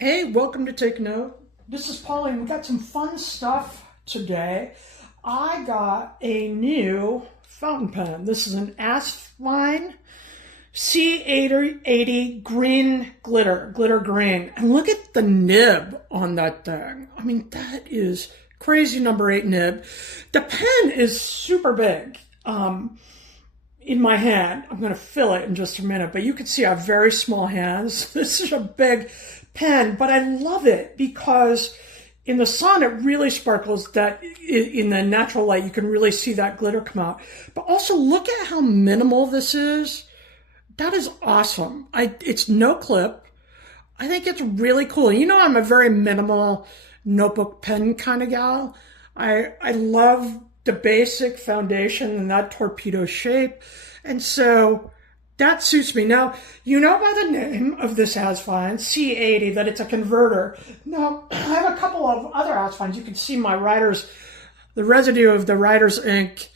Hey, welcome to Take Note. This is Pauline. We got some fun stuff today. I got a new fountain pen. This is an Asvine C80 green glitter green. And look at the nib on that thing. I mean, that is crazy number 8 nib. The pen is super big. In my hand. I'm going to fill it in just a minute, but you can see I have very small hands. This is a big pen, but I love it because in the sun it really sparkles. That in the natural light you can really see that glitter come out. But also look at how minimal this is. That is awesome. It's no clip. I think it's really cool. You know, I'm a very minimal notebook pen kind of gal. I love the basic foundation and that torpedo shape. And so that suits me. Now, you know by the name of this Asvine, C80, that it's a converter. Now, I have a couple of other Asvines. You can see the residue of the writer's ink,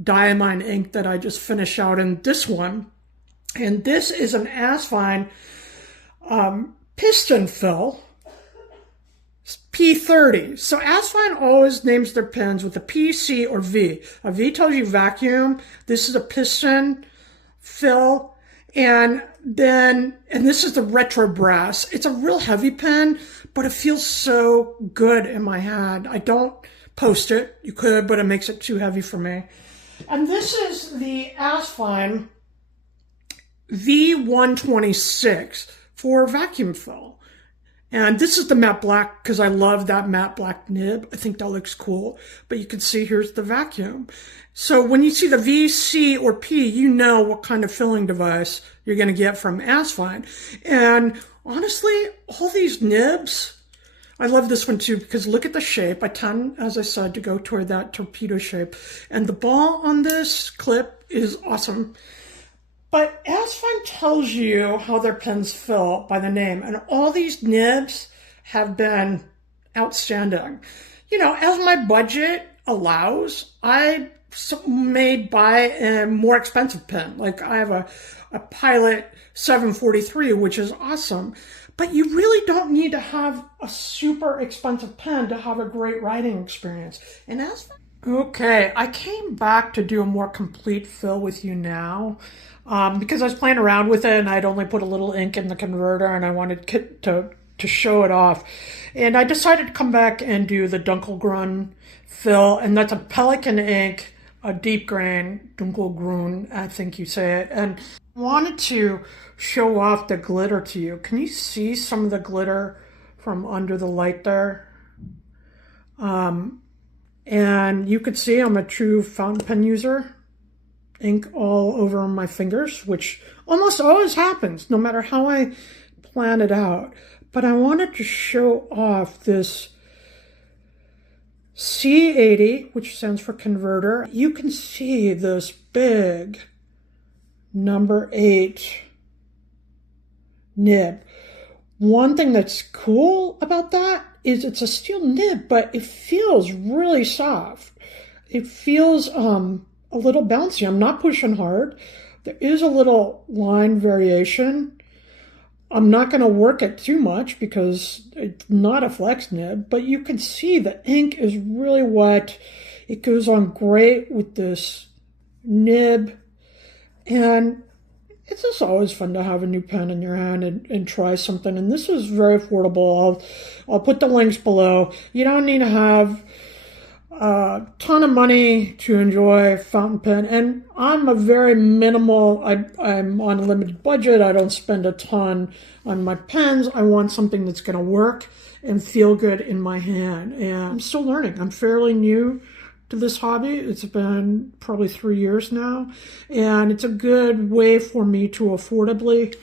diamine ink that I just finished out in this one. And this is an Asvine piston fill. P30. So Asvine always names their pens with a P, C, or V. A V tells you vacuum. This is a piston fill. And this is the retro brass. It's a real heavy pen, but it feels so good in my hand. I don't post it. You could, but it makes it too heavy for me. And this is the Asvine V126 for vacuum fill. And this is the matte black because I love that matte black nib. I think that looks cool. But you can see here's the vacuum. So when you see the V, C, or P, you know what kind of filling device you're going to get from Asvine. And honestly, all these nibs, I love this one too because look at the shape. I tend, as I said, to go toward that torpedo shape. And the ball on this clip is awesome. But Asvine tells you how their pens fill by the name, and all these nibs have been outstanding. You know, as my budget allows, I may buy a more expensive pen. Like I have a Pilot 743, which is awesome. But you really don't need to have a super expensive pen to have a great writing experience. And Asvine. Okay, I came back to do a more complete fill with you now. Because I was playing around with it and I'd only put a little ink in the converter and I wanted to show it off. And I decided to come back and do the Dunkelgrün fill, and that's a Pelikan ink, a deep grain, Dunkelgrün, I think you say it. And I wanted to show off the glitter to you. Can you see some of the glitter from under the light there? And you could see I'm a true fountain pen user. Ink all over my fingers, which almost always happens, no matter how I plan it out. But I wanted to show off this C80, which stands for converter. You can see this big number 8 nib. One thing that's cool about that is it's a steel nib, but it feels really soft. It feels a little bouncy. I'm not pushing hard. There is a little line variation. I'm not going to work it too much because it's not a flex nib, but you can see the ink is really wet. It goes on great with this nib. And it's just always fun to have a new pen in your hand and try something. And this is very affordable. I'll put the links below. You don't need to have a ton of money to enjoy fountain pen, and I'm a very minimal, I'm on a limited budget. I don't spend a ton on my pens. I want something that's going to work and feel good in my hand, and I'm still learning. I'm fairly new to this hobby. It's been probably 3 years now, and it's a good way for me to affordably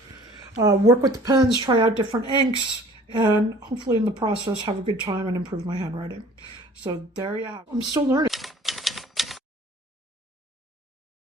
work with the pens, try out different inks, and hopefully in the process have a good time and improve my handwriting. So there you have it. I'm still learning.